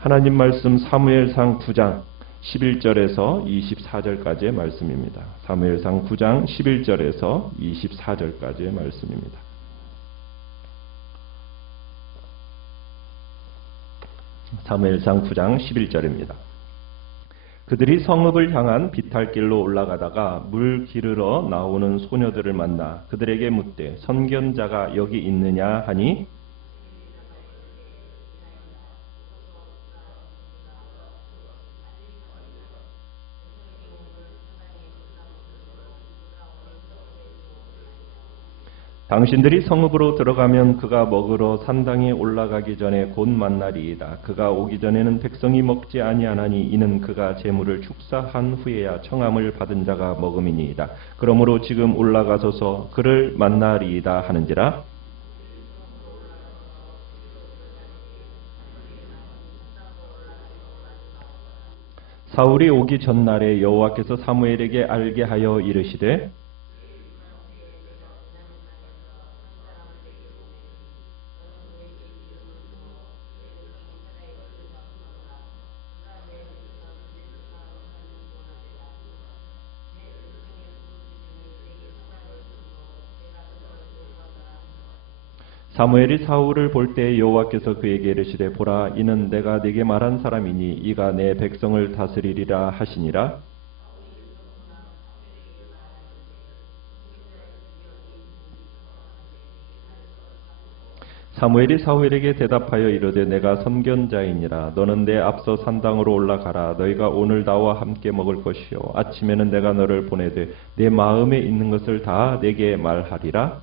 하나님 말씀 사무엘상 9장 11절에서 24절까지의 말씀입니다. 사무엘상 9장 11절에서 24절까지의 말씀입니다. 사무엘상 9장 11절입니다. 그들이 성읍을 향한 비탈길로 올라가다가 물 기르러 나오는 소녀들을 만나 그들에게 묻되 선견자가 여기 있느냐 하니 당신들이 성읍으로 들어가면 그가 먹으러 산당에 올라가기 전에 곧 만나리이다. 그가 오기 전에는 백성이 먹지 아니하나니 이는 그가 제물을 축사한 후에야 청함을 받은 자가 먹음이니이다. 그러므로 지금 올라가소서 그를 만나리이다 하는지라. 사울이 오기 전날에 여호와께서 사무엘에게 알게 하여 이르시되 사무엘이 사울을 볼 때 여호와께서 그에게 이르시되 보라 이는 내가 네게 말한 사람이니 이가 내 백성을 다스리리라 하시니라. 사무엘이 사울에게 대답하여 이르되 내가 선견자이니라. 너는 내 앞서 산당으로 올라가라. 너희가 오늘 나와 함께 먹을 것이요 아침에는 내가 너를 보내되 내 마음에 있는 것을 다 내게 말하리라.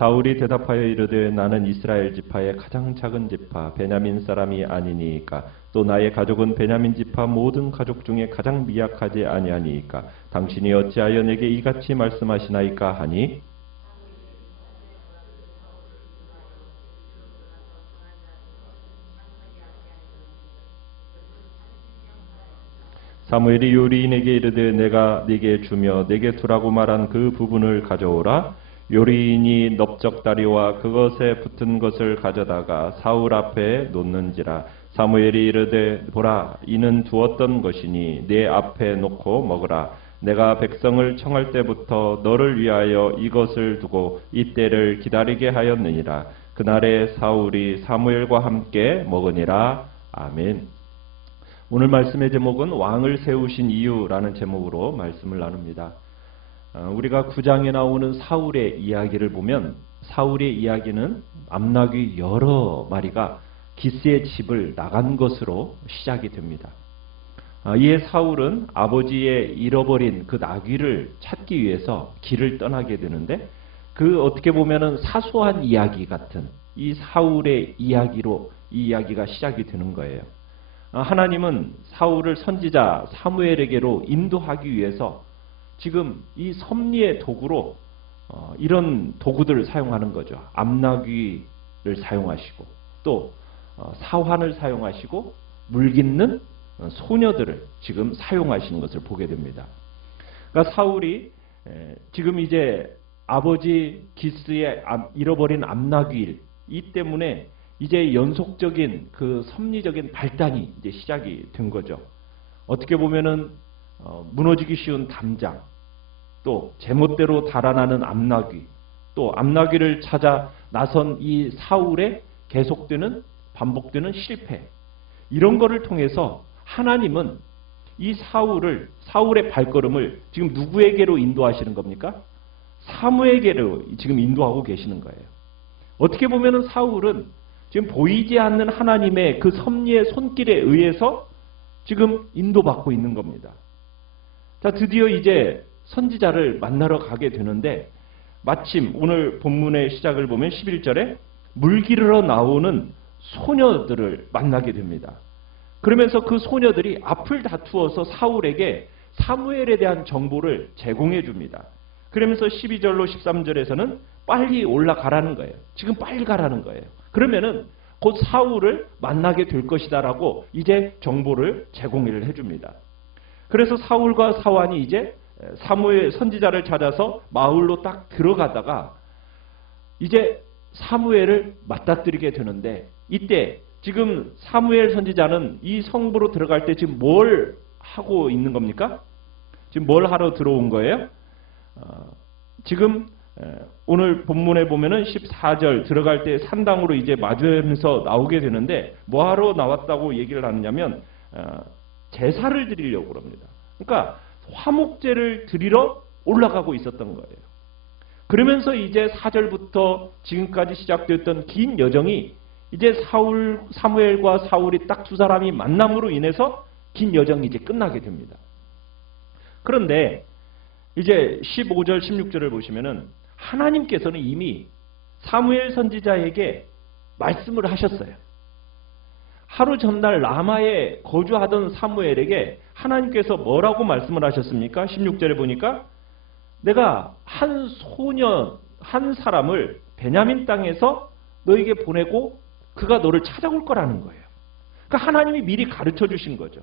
사울이 대답하여 이르되 나는 이스라엘 지파의 가장 작은 지파 베냐민 사람이 아니니이까 또 나의 가족은 베냐민 지파 모든 가족 중에 가장 미약하지 아니하니이까 당신이 어찌하여 내게 이같이 말씀하시나이까 하니 사무엘이 요리인에게 이르되 내가 네게 주며 네게 두라고 말한 그 부분을 가져오라. 요리인이 넓적다리와 그것에 붙은 것을 가져다가 사울 앞에 놓는지라. 사무엘이 이르되 보라 이는 두었던 것이니 내 앞에 놓고 먹으라. 내가 백성을 청할 때부터 너를 위하여 이것을 두고 이때를 기다리게 하였느니라. 그날에 사울이 사무엘과 함께 먹으니라. 아멘. 오늘 말씀의 제목은 왕을 세우신 이유라는 제목으로 말씀을 나눕니다. 우리가 9장에 나오는 사울의 이야기를 보면 사울의 이야기는 암나귀 여러 마리가 기스의 집을 나간 것으로 시작이 됩니다. 이에 사울은 아버지의 잃어버린 그 나귀를 찾기 위해서 길을 떠나게 되는데 그 어떻게 보면은 사소한 이야기 같은 이 사울의 이야기로 이 이야기가 시작이 되는 거예요. 하나님은 사울을 선지자 사무엘에게로 인도하기 위해서 지금 이 섭리의 도구로 이런 도구들을 사용하는 거죠. 암나귀를 사용하시고 또 사환을 사용하시고 물깃는 소녀들을 지금 사용하시는 것을 보게 됩니다. 그러니까 사울이 지금 이제 아버지 기스의 잃어버린 암나귀 이 때문에 이제 연속적인 그 섭리적인 발단이 이제 시작이 된 거죠. 어떻게 보면은 무너지기 쉬운 담장, 또 제멋대로 달아나는 암나귀, 또 암나귀를 찾아 나선 이 사울의 계속되는 반복되는 실패, 이런 거를 통해서 하나님은 이 사울의 발걸음을 지금 누구에게로 인도하시는 겁니까? 사무엘에게로 지금 인도하고 계시는 거예요. 어떻게 보면은 사울은 지금 보이지 않는 하나님의 그 섭리의 손길에 의해서 지금 인도받고 있는 겁니다. 자, 드디어 이제 선지자를 만나러 가게 되는데 마침 오늘 본문의 시작을 보면 11절에 물 기르러 나오는 소녀들을 만나게 됩니다. 그러면서 그 소녀들이 앞을 다투어서 사울에게 사무엘에 대한 정보를 제공해 줍니다. 그러면서 12절로 13절에서는 빨리 올라가라는 거예요. 지금 빨리 가라는 거예요. 그러면은 곧 사울을 만나게 될 것이다라고 이제 정보를 제공을 해줍니다. 그래서 사울과 사환이 이제 사무엘 선지자를 찾아서 마을로 딱 들어가다가 이제 사무엘을 맞닥뜨리게 되는데, 이때 지금 사무엘 선지자는 이 성부로 들어갈 때 지금 뭘 하고 있는 겁니까? 지금 뭘 하러 들어온 거예요? 지금 오늘 본문에 보면은 14절 들어갈 때 산당으로 이제 마주하면서 나오게 되는데, 뭐하러 나왔다고 얘기를 하느냐면 제사를 드리려고 그럽니다. 그러니까 화목제를 드리러 올라가고 있었던 거예요. 그러면서 이제 4절부터 지금까지 시작되었던 긴 여정이 이제 사무엘과 사울이 딱 두 사람이 만남으로 인해서 긴 여정이 이제 끝나게 됩니다. 그런데 이제 15절 16절을 보시면은 하나님께서는 이미 사무엘 선지자에게 말씀을 하셨어요. 하루 전날 라마에 거주하던 사무엘에게 하나님께서 뭐라고 말씀을 하셨습니까? 16절에 보니까 내가 한 소년, 한 사람을 베냐민 땅에서 너에게 보내고 그가 너를 찾아올 거라는 거예요. 그러니까 하나님이 미리 가르쳐 주신 거죠.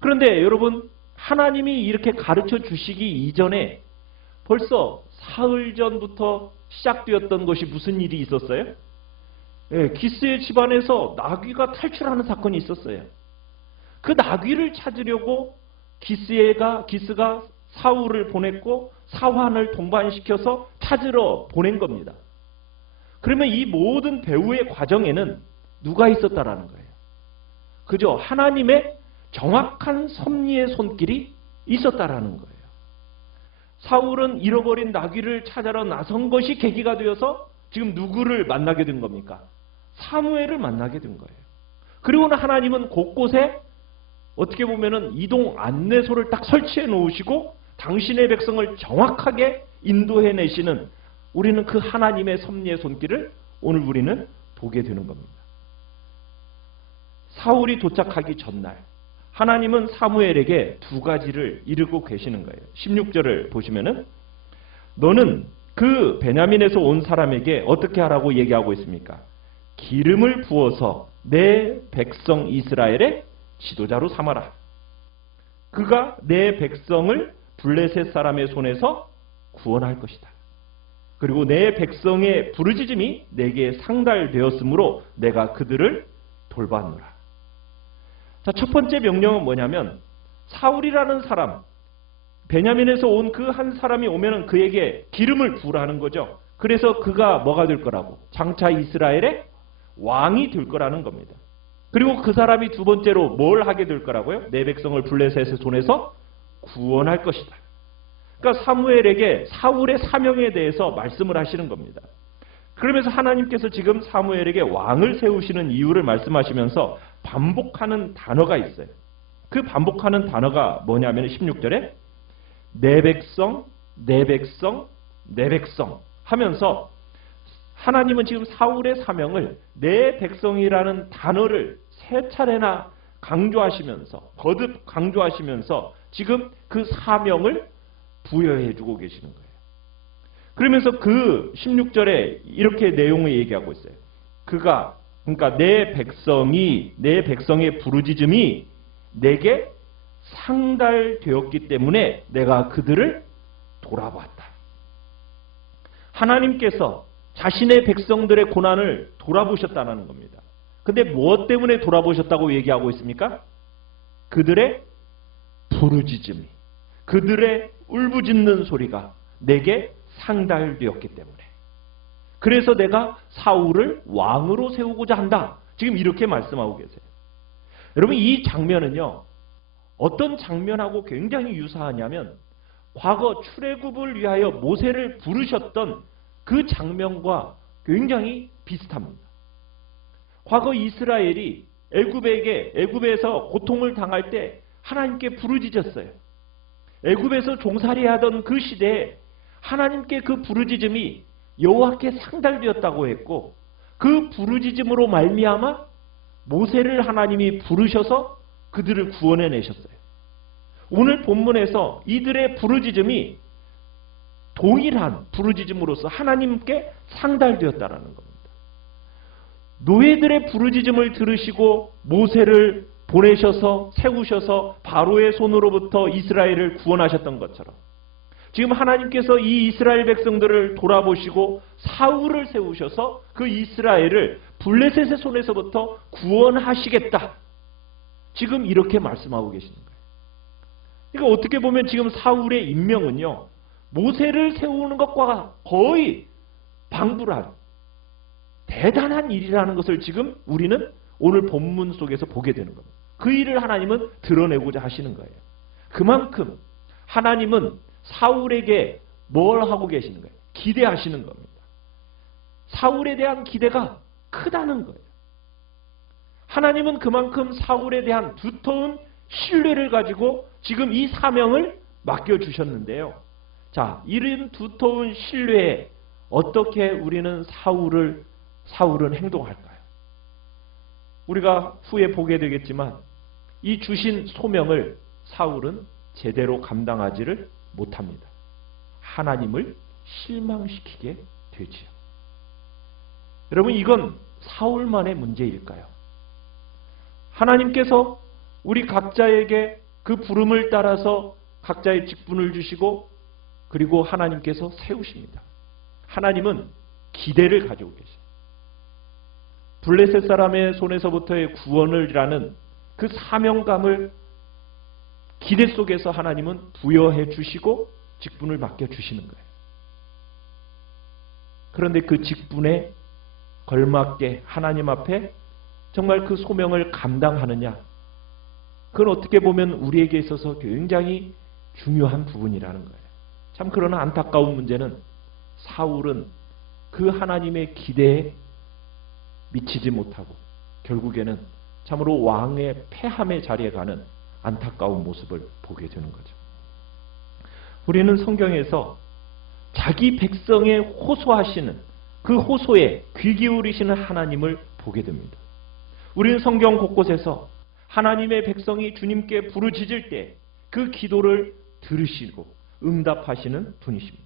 그런데 여러분, 하나님이 이렇게 가르쳐 주시기 이전에 벌써 사흘 전부터 시작되었던 것이 무슨 일이 있었어요? 기스의 집안에서 나귀가 탈출하는 사건이 있었어요. 그 나귀를 찾으려고 기스가 사울을 보냈고 사환을 동반시켜서 찾으러 보낸 겁니다. 그러면 이 모든 배후의 과정에는 누가 있었다라는 거예요? 그죠? 하나님의 정확한 섭리의 손길이 있었다라는 거예요. 사울은 잃어버린 나귀를 찾아러 나선 것이 계기가 되어서 지금 누구를 만나게 된 겁니까? 사무엘을 만나게 된 거예요. 그리고는 하나님은 곳곳에 어떻게 보면은 이동 안내소를 딱 설치해 놓으시고 당신의 백성을 정확하게 인도해 내시는, 우리는 그 하나님의 섭리의 손길을 오늘 우리는 보게 되는 겁니다. 사울이 도착하기 전날 하나님은 사무엘에게 두 가지를 이르고 계시는 거예요. 16절을 보시면은 너는 그 베냐민에서 온 사람에게 어떻게 하라고 얘기하고 있습니까? 기름을 부어서 내 백성 이스라엘의 지도자로 삼아라. 그가 내 백성을 블레셋 사람의 손에서 구원할 것이다. 그리고 내 백성의 부르짖음이 내게 상달되었으므로 내가 그들을 돌봤노라. 자, 첫 번째 명령은 뭐냐면 사울이라는 사람, 베냐민에서 온 그 한 사람이 오면은 그에게 기름을 부으라는 거죠. 그래서 그가 뭐가 될 거라고? 장차 이스라엘의 왕이 될 거라는 겁니다. 그리고 그 사람이 두 번째로 뭘 하게 될 거라고요? 내 백성을 블레셋의 손에서 구원할 것이다. 그러니까 사무엘에게 사울의 사명에 대해서 말씀을 하시는 겁니다. 그러면서 하나님께서 지금 사무엘에게 왕을 세우시는 이유를 말씀하시면서 반복하는 단어가 있어요. 그 반복하는 단어가 뭐냐면 16절에 내 백성, 내 백성, 내 백성 하면서 하나님은 지금 사울의 사명을 내 백성이라는 단어를 세 차례나 강조하시면서, 거듭 강조하시면서 지금 그 사명을 부여해 주고 계시는 거예요. 그러면서 그 16절에 이렇게 내용을 얘기하고 있어요. 그러니까 내 백성의 부르짖음이 내게 상달되었기 때문에 내가 그들을 돌아보았다. 하나님께서 자신의 백성들의 고난을 돌아보셨다는 겁니다. 근데 무엇 때문에 돌아보셨다고 얘기하고 있습니까? 그들의 부르짖음이, 그들의 울부짖는 소리가 내게 상달되었기 때문에, 그래서 내가 사울을 왕으로 세우고자 한다. 지금 이렇게 말씀하고 계세요. 여러분, 이 장면은요, 어떤 장면하고 굉장히 유사하냐면 과거 출애굽을 위하여 모세를 부르셨던 그 장면과 굉장히 비슷합니다. 과거 이스라엘이 애굽에서 고통을 당할 때 하나님께 부르짖었어요. 애굽에서 종살이하던 그 시대에 하나님께 그 부르짖음이 여호와께 상달되었다고 했고, 그 부르짖음으로 말미암아 모세를 하나님이 부르셔서 그들을 구원해 내셨어요. 오늘 본문에서 이들의 부르짖음이 동일한 부르짖음으로서 하나님께 상달되었다라는 겁니다. 노예들의 부르짖음을 들으시고 모세를 보내셔서 세우셔서 바로의 손으로부터 이스라엘을 구원하셨던 것처럼 지금 하나님께서 이 이스라엘 백성들을 돌아보시고 사울을 세우셔서 그 이스라엘을 블레셋의 손에서부터 구원하시겠다. 지금 이렇게 말씀하고 계시는 거예요. 그러니까 어떻게 보면 지금 사울의 임명은요, 모세를 세우는 것과 거의 방불한 대단한 일이라는 것을 지금 우리는 오늘 본문 속에서 보게 되는 겁니다. 그 일을 하나님은 드러내고자 하시는 거예요. 그만큼 하나님은 사울에게 뭘 하고 계시는 거예요? 기대하시는 겁니다. 사울에 대한 기대가 크다는 거예요. 하나님은 그만큼 사울에 대한 두터운 신뢰를 가지고 지금 이 사명을 맡겨주셨는데요. 자, 이런 두터운 신뢰에 어떻게 우리는 사울은 행동할까요? 우리가 후에 보게 되겠지만 이 주신 소명을 사울은 제대로 감당하지를 못합니다. 하나님을 실망시키게 되지요. 여러분, 이건 사울만의 문제일까요? 하나님께서 우리 각자에게 그 부름을 따라서 각자의 직분을 주시고 그리고 하나님께서 세우십니다. 하나님은 기대를 가지고 계세요. 블레셋 사람의 손에서부터의 구원을이라는 그 사명감을 기대 속에서 하나님은 부여해 주시고 직분을 맡겨 주시는 거예요. 그런데 그 직분에 걸맞게 하나님 앞에 정말 그 소명을 감당하느냐, 그건 어떻게 보면 우리에게 있어서 굉장히 중요한 부분이라는 거예요. 참 그러나 안타까운 문제는 사울은 그 하나님의 기대에 미치지 못하고 결국에는 참으로 왕의 패함의 자리에 가는 안타까운 모습을 보게 되는 거죠. 우리는 성경에서 자기 백성에 호소하시는 그 호소에 귀 기울이시는 하나님을 보게 됩니다. 우리는 성경 곳곳에서 하나님의 백성이 주님께 부르짖을 때 그 기도를 들으시고 응답하시는 분이십니다.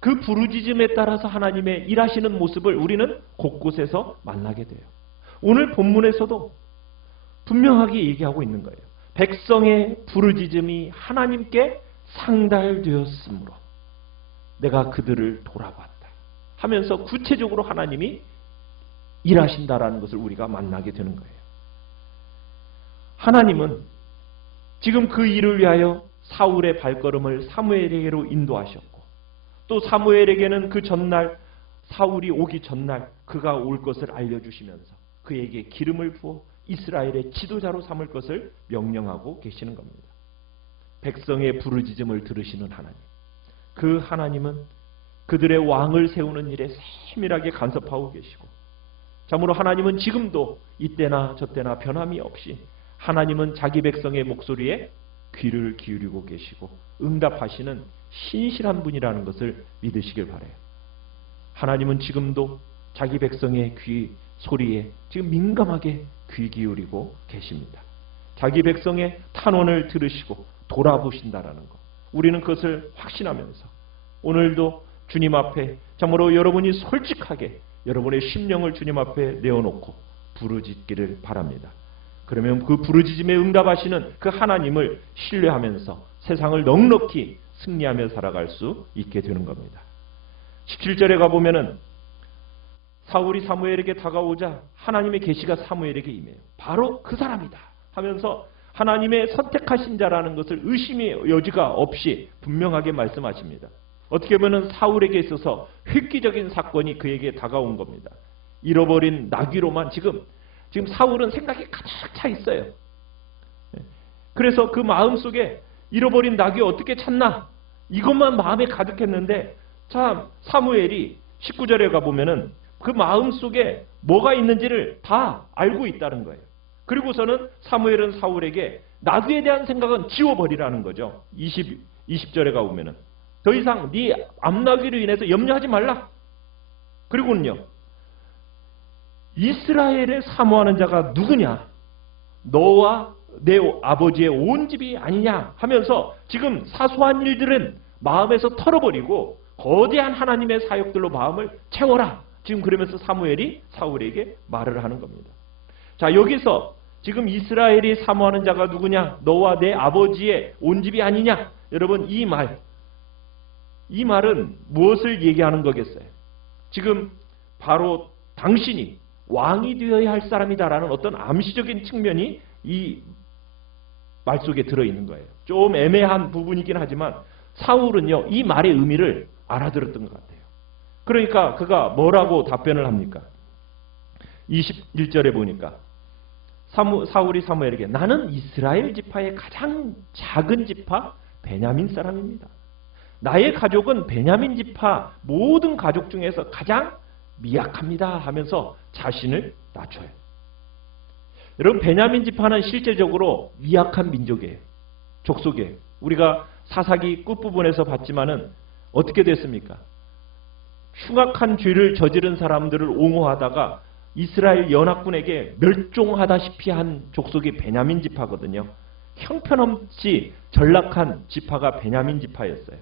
그 부르짖음에 따라서 하나님의 일하시는 모습을 우리는 곳곳에서 만나게 돼요. 오늘 본문에서도 분명하게 얘기하고 있는 거예요. 백성의 부르짖음이 하나님께 상달되었으므로 내가 그들을 돌아봤다 하면서 구체적으로 하나님이 일하신다라는 것을 우리가 만나게 되는 거예요. 하나님은 지금 그 일을 위하여 사울의 발걸음을 사무엘에게로 인도하셨고 또 사무엘에게는 그 전날 사울이 오기 전날 그가 올 것을 알려주시면서 그에게 기름을 부어 이스라엘의 지도자로 삼을 것을 명령하고 계시는 겁니다. 백성의 부르짖음을 들으시는 하나님, 그 하나님은 그들의 왕을 세우는 일에 세밀하게 간섭하고 계시고 참으로 하나님은 지금도 이때나 저때나 변함이 없이 하나님은 자기 백성의 목소리에 귀를 기울이고 계시고 응답하시는 신실한 분이라는 것을 믿으시길 바라요. 하나님은 지금도 자기 백성의 귀 소리에 지금 민감하게 귀 기울이고 계십니다. 자기 백성의 탄원을 들으시고 돌아보신다라는 것, 우리는 그것을 확신하면서 오늘도 주님 앞에 참으로 여러분이 솔직하게 여러분의 심령을 주님 앞에 내어놓고 부르짖기를 바랍니다. 그러면 그 부르짖음에 응답하시는 그 하나님을 신뢰하면서 세상을 넉넉히 승리하며 살아갈 수 있게 되는 겁니다. 17절에 가보면은 사울이 사무엘에게 다가오자 하나님의 계시가 사무엘에게 임해요. 바로 그 사람이다 하면서 하나님의 선택하신 자라는 것을 의심의 여지가 없이 분명하게 말씀하십니다. 어떻게 보면 사울에게 있어서 획기적인 사건이 그에게 다가온 겁니다. 잃어버린 나귀로만 지금 사울은 생각이 가득 차 있어요. 그래서 그 마음속에 잃어버린 나귀 어떻게 찾나? 이것만 마음에 가득했는데 참 사무엘이 19절에 가보면은 그 마음속에 뭐가 있는지를 다 알고 있다는 거예요. 그리고서는 사무엘은 사울에게 나귀에 대한 생각은 지워버리라는 거죠. 20절에 가보면은 더 이상 네 암나귀로 인해서 염려하지 말라. 그리고는요, 이스라엘에 사모하는 자가 누구냐? 너와 내 아버지의 온 집이 아니냐 하면서 지금 사소한 일들은 마음에서 털어버리고 거대한 하나님의 사역들로 마음을 채워라. 지금 그러면서 사무엘이 사울에게 말을 하는 겁니다. 자, 여기서 지금 이스라엘이 사모하는 자가 누구냐? 너와 내 아버지의 온 집이 아니냐? 여러분, 이 말은 무엇을 얘기하는 거겠어요? 지금 바로 당신이 왕이 되어야 할 사람이다라는 어떤 암시적인 측면이 이 말 속에 들어있는 거예요. 좀 애매한 부분이긴 하지만 사울은요, 이 말의 의미를 알아들었던 것 같아요. 그러니까 그가 뭐라고 답변을 합니까? 21절에 보니까 사울이 사무엘에게 나는 이스라엘 지파의 가장 작은 지파 베냐민 사람입니다. 나의 가족은 베냐민 지파 모든 가족 중에서 가장 미약합니다 하면서 자신을 낮춰요. 여러분, 베냐민 지파는 실제적으로 미약한 민족이에요. 족속이에요. 우리가 사사기 끝부분에서 봤지만은 어떻게 됐습니까? 흉악한 죄를 저지른 사람들을 옹호하다가 이스라엘 연합군에게 멸종하다시피 한 족속이 베냐민 지파거든요. 형편없이 전락한 지파가 베냐민 지파였어요.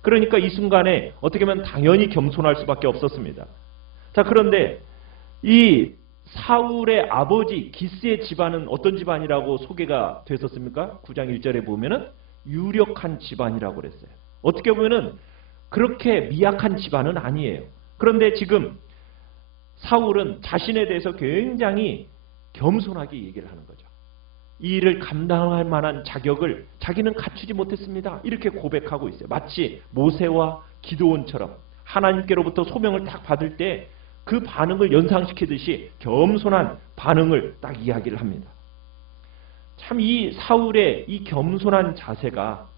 그러니까 이 순간에 어떻게 보면 당연히 겸손할 수밖에 없었습니다. 자, 그런데 이 사울의 아버지 기스의 집안은 어떤 집안이라고 소개가 됐었습니까? 9장 1절에 보면은 유력한 집안이라고 그랬어요. 어떻게 보면은 그렇게 미약한 집안은 아니에요. 그런데 지금 사울은 자신에 대해서 굉장히 겸손하게 얘기를 하는 거죠. 이 일을 감당할 만한 자격을 자기는 갖추지 못했습니다. 이렇게 고백하고 있어요. 마치 모세와 기드온처럼 하나님께로부터 소명을 딱 받을 때 그 반응을 연상시키듯이 겸손한 반응을 딱 이야기를 합니다. 참 이 사울의 이 겸손한 자세가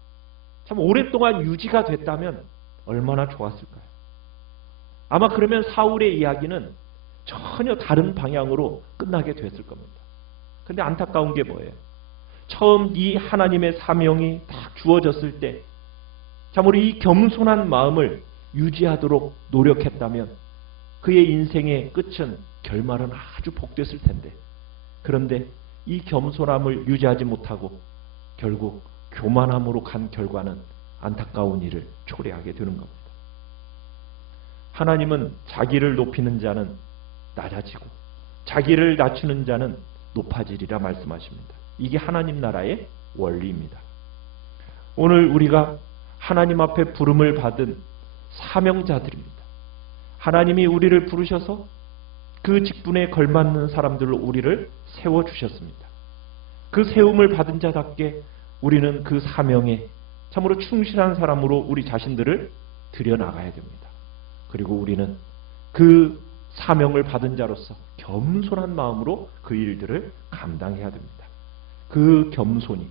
참 오랫동안 유지가 됐다면 얼마나 좋았을까요? 아마 그러면 사울의 이야기는 전혀 다른 방향으로 끝나게 됐을 겁니다. 근데 안타까운 게 뭐예요? 처음 이 하나님의 사명이 딱 주어졌을 때 참으로 이 겸손한 마음을 유지하도록 노력했다면 그의 인생의 끝은 결말은 아주 복됐을 텐데, 그런데 이 겸손함을 유지하지 못하고 결국 교만함으로 간 결과는 안타까운 일을 초래하게 되는 겁니다. 하나님은 자기를 높이는 자는 낮아지고 자기를 낮추는 자는 높아지리라 말씀하십니다. 이게 하나님 나라의 원리입니다. 오늘 우리가 하나님 앞에 부름을 받은 사명자들입니다. 하나님이 우리를 부르셔서 그 직분에 걸맞는 사람들로 우리를 세워주셨습니다. 그 세움을 받은 자답게 우리는 그 사명에 참으로 충실한 사람으로 우리 자신들을 들여나가야 됩니다. 그리고 우리는 그 사명을 받은 자로서 겸손한 마음으로 그 일들을 감당해야 됩니다. 그 겸손이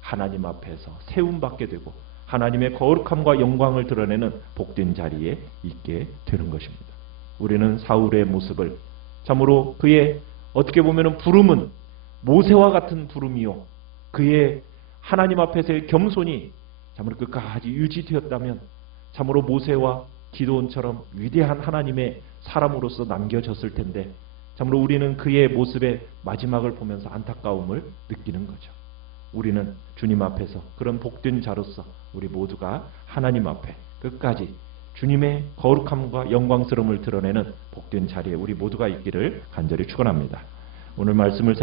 하나님 앞에서 세움받게 되고 하나님의 거룩함과 영광을 드러내는 복된 자리에 있게 되는 것입니다. 우리는 사울의 모습을 참으로 그의 어떻게 보면 부름은 모세와 같은 부름이요, 그의 하나님 앞에서의 겸손이 참으로 끝까지 유지되었다면 참으로 모세와 기드온처럼 위대한 하나님의 사람으로서 남겨졌을 텐데, 참으로 우리는 그의 모습의 마지막을 보면서 안타까움을 느끼는 거죠. 우리는 주님 앞에서 그런 복된 자로서 우리 모두가 하나님 앞에 끝까지 주님의 거룩함과 영광스러움을 드러내는 복된 자리에 우리 모두가 있기를 간절히 축원합니다. 오늘 말씀을